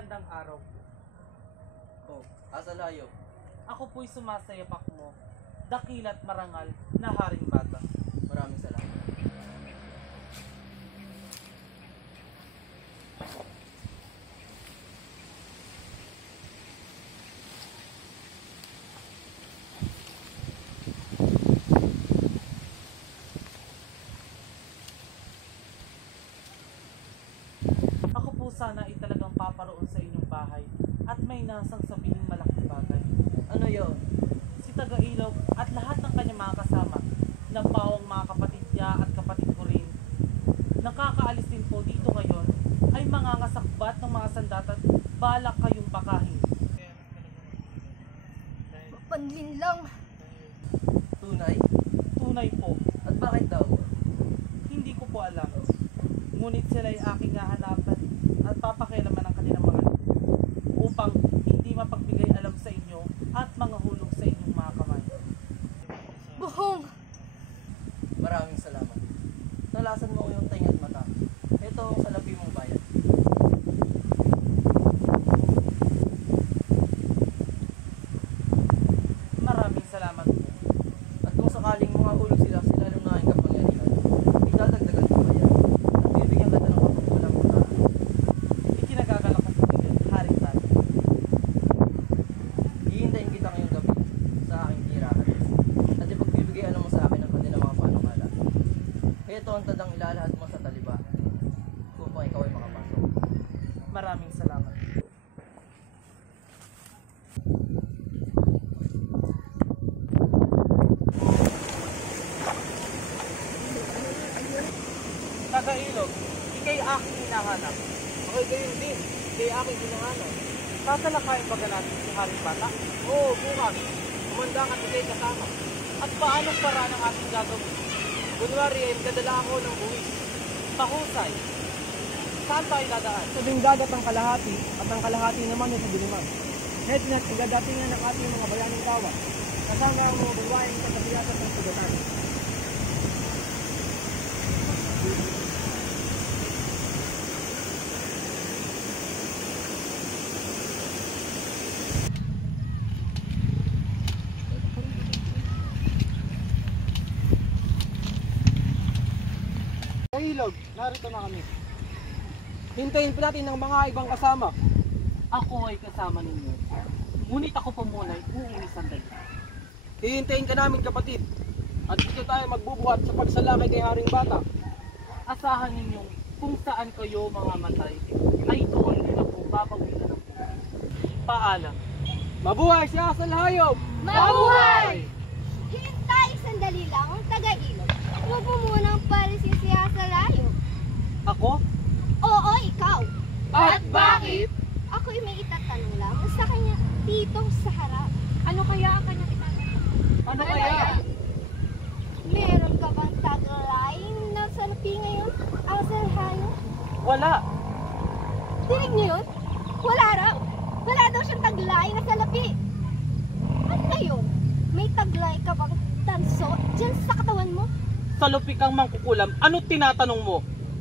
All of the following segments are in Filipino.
Magandang araw po. Oh, asa layo? Ako po'y sumasayapak mo, dakila't marangal na haring bata. Maraming salamat. Ako po sana ay talagang paparoon sa inyong bahay at may nasang sabihing malaking bagay. Ano yun? Si Taga-Ilog at lahat ng kanyang mga kasama, na pawang mga kapatid niya at kapatid ko rin, nakakaalis din po dito ngayon, ay mangangasakbat ng mga sandat at balak kayong bakahin. Panlin lang. Tunay? Tunay po, At bakit daw? hindi ko po alam. Ngunit sila'y aking hahanapan at papakialaman ng kanilang mga upang hindi mapagbigay alam sa inyo at mga hulog sa inyong mga kamay. Buhong! Maraming salamat. Nalasan mo ko yung tainga at mata. Ito ang salapi mong bayan. Maraming salamat po. At kung sakaling mga hulog sila lalong na aking kapangyarihan, idadagdagan ko kaya. At bibigyan kita ng kapagpulang mata. Ikinagagalak ko po bigay, haring bata. Hihintayin kita ngayong gabi sa aking tirahan. At ipagbibigay mo sa akin ang kanilang mga panukala. Ito ang tadang ilalahad mo sa taliba upang ikaw ay makapasok. Maraming salamat. Taga-Ilog, ikay aking hinahanap. Okay, gayon din. Kaya aking hinahanap. Tatalakayin ba natin si Haring Bata? Oo, bukas. Kumanda ka today kasama. At paanong paraan ang ating gagawin? Kunwari ay kadala ako ng buwis. Mahusay. Saan tayo dadaan? Sa dagat ang kalahati at ang kalahati naman ay sa diliman. Hetnet, igadatingan ng ating mga bayanong kawa. Kasama ang mga buwaing katabiatan ng sugatan. Ilog, narito na kami. Hintayin pa natin ng mga ibang kasama. Ako ay kasama ninyo. Ngunit ako po muna ay uuwi sandali. Hihintayin ka namin, kapatid. At dito tayo magbubuhat sa pagsalakay kay Haring Bata. Asahan ninyong kung saan kayo mga matay, ay doon nila po babawilan ng buhay. Paalam. Mabuhay siya sa hayop! Mabuhay! Hintay, sandali lang ang Taga-Ilog. Huwag mo munang palisin siya sa layo. Ako? Oo, ikaw. At bakit? Ako'y may itatanong lang sa kanya dito sa harap. Ano kaya ang kanyang itatanong? Ano kaya? Meron ka bang taglay na salapi ngayon? Ang salhayo? Wala. Dinig niyo yun? Wala raw. Wala daw siyang taglay na salapi. Ano ngayon? May taglay ka bang tanso dyan sa katawan mo? Sa lupi kang mangkukulam, ano tinatanong mo?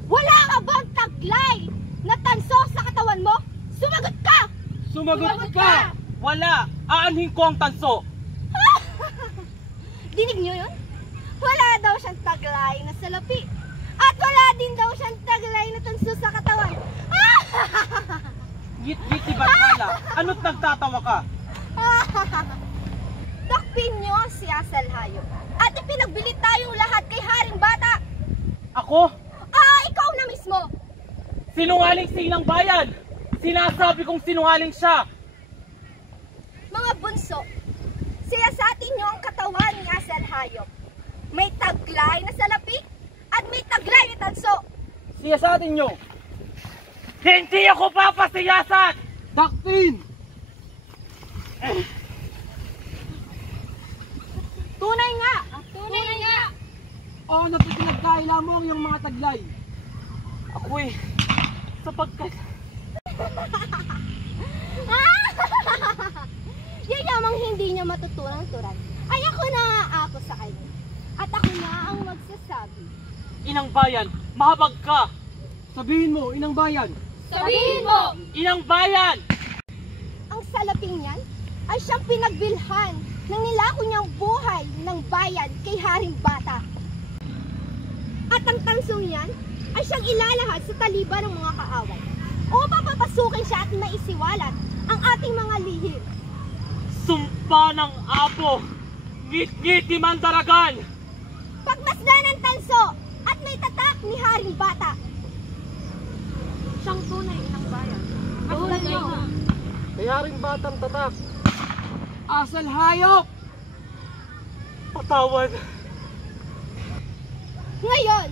Wala ka bang taglay na tanso sa katawan mo? Sumagot ka! Sumagot ka! Wala. Aanhin ko ang tanso. Dinig niyo yun? Wala daw siyang taglay na salapi. At wala din daw siyang taglay na tanso sa katawan. Git-git si Batala. Ano't nagtatawa ka? Takpin niyo si Asalhayo. At ipinagbili tayong lahat kay Haring Bata. Ako? Ikaw na mismo. Sinungaling silang bayan. Sinasabi kong sinungaling siya. Mga bunso, siyasatin niyo ang katawan ni Asalhayo. May taglay na salapi at may taglay na tanso. Siya sa atin nyo! Hindi ako papasiyasan! Takpin! Tunay nga! Tunay nga! O ano pa pinagkaila mo ang iyong mga taglay? Ako eh, sapagkat Yan namang hindi niya matuturang turan. Ay ako na ako sa kanya. At ako na ang magsasabi. inang bayan, mahabag ka. Sabihin mo, inang bayan, Sabihin mo! Inang bayan! Ang salaping yan ay siyang pinagbilhan ng nilako niyang buhay ng bayan kay Haring Bata. At ang tansong yan ay siyang ilalahad sa taliba ng mga kaaway upang papasukin siya at maisiwalat ang ating mga lihim. Sumpa ng apo! Ngit-ngit ni Mandaragan! Pagmasdan ng tanso at may tatak ni Haring Bata. Siyang tunay ng bayan. Tulad niyo. Kay Haring Batang tatak. Asal hayop! Patawad! Ngayon,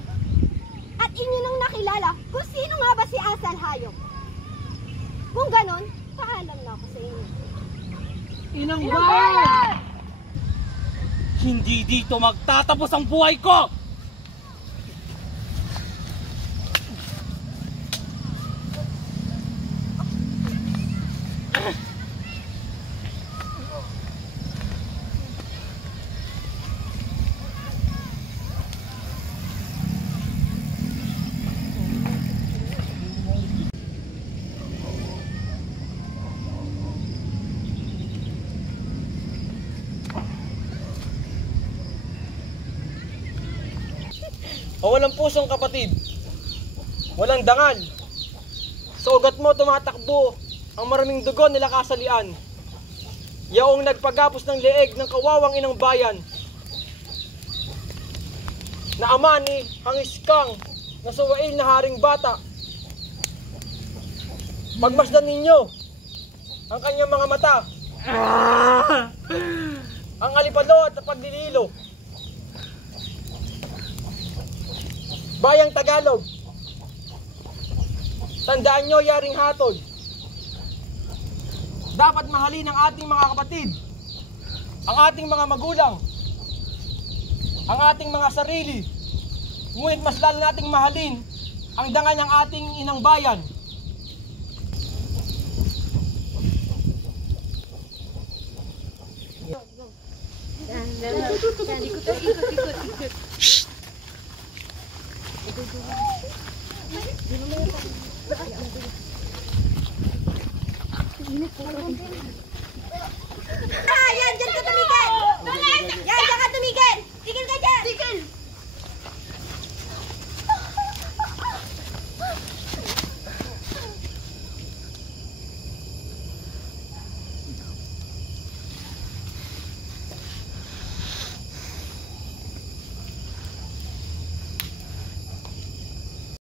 at inyo nang nakilala kung sino nga ba si Asal Hayop. Kung ganon, paalam na ako sa inyo. Inang Inang bayan! bayan! Hindi dito magtatapos ang buhay ko! O walang pusong kapatid, walang dangal. Sa ugat mo tumatakbo ang maraming dugo nila kasalian. Yaong nagpagapos ng leeg ng kawawang inang bayan. Na ama ni Hangiskang na suwail na Haring Bata. Pagmasdan ninyo ang kanyang mga mata, ang alipalo at pagdililo. Bayang Tagalog, tandaan nyo, Yaring Hatod, dapat mahalin ang ating mga kapatid, ang ating mga magulang, ang ating mga sarili, ngunit mas lalo nating mahalin ang dangal ng ating inang bayan. Init po.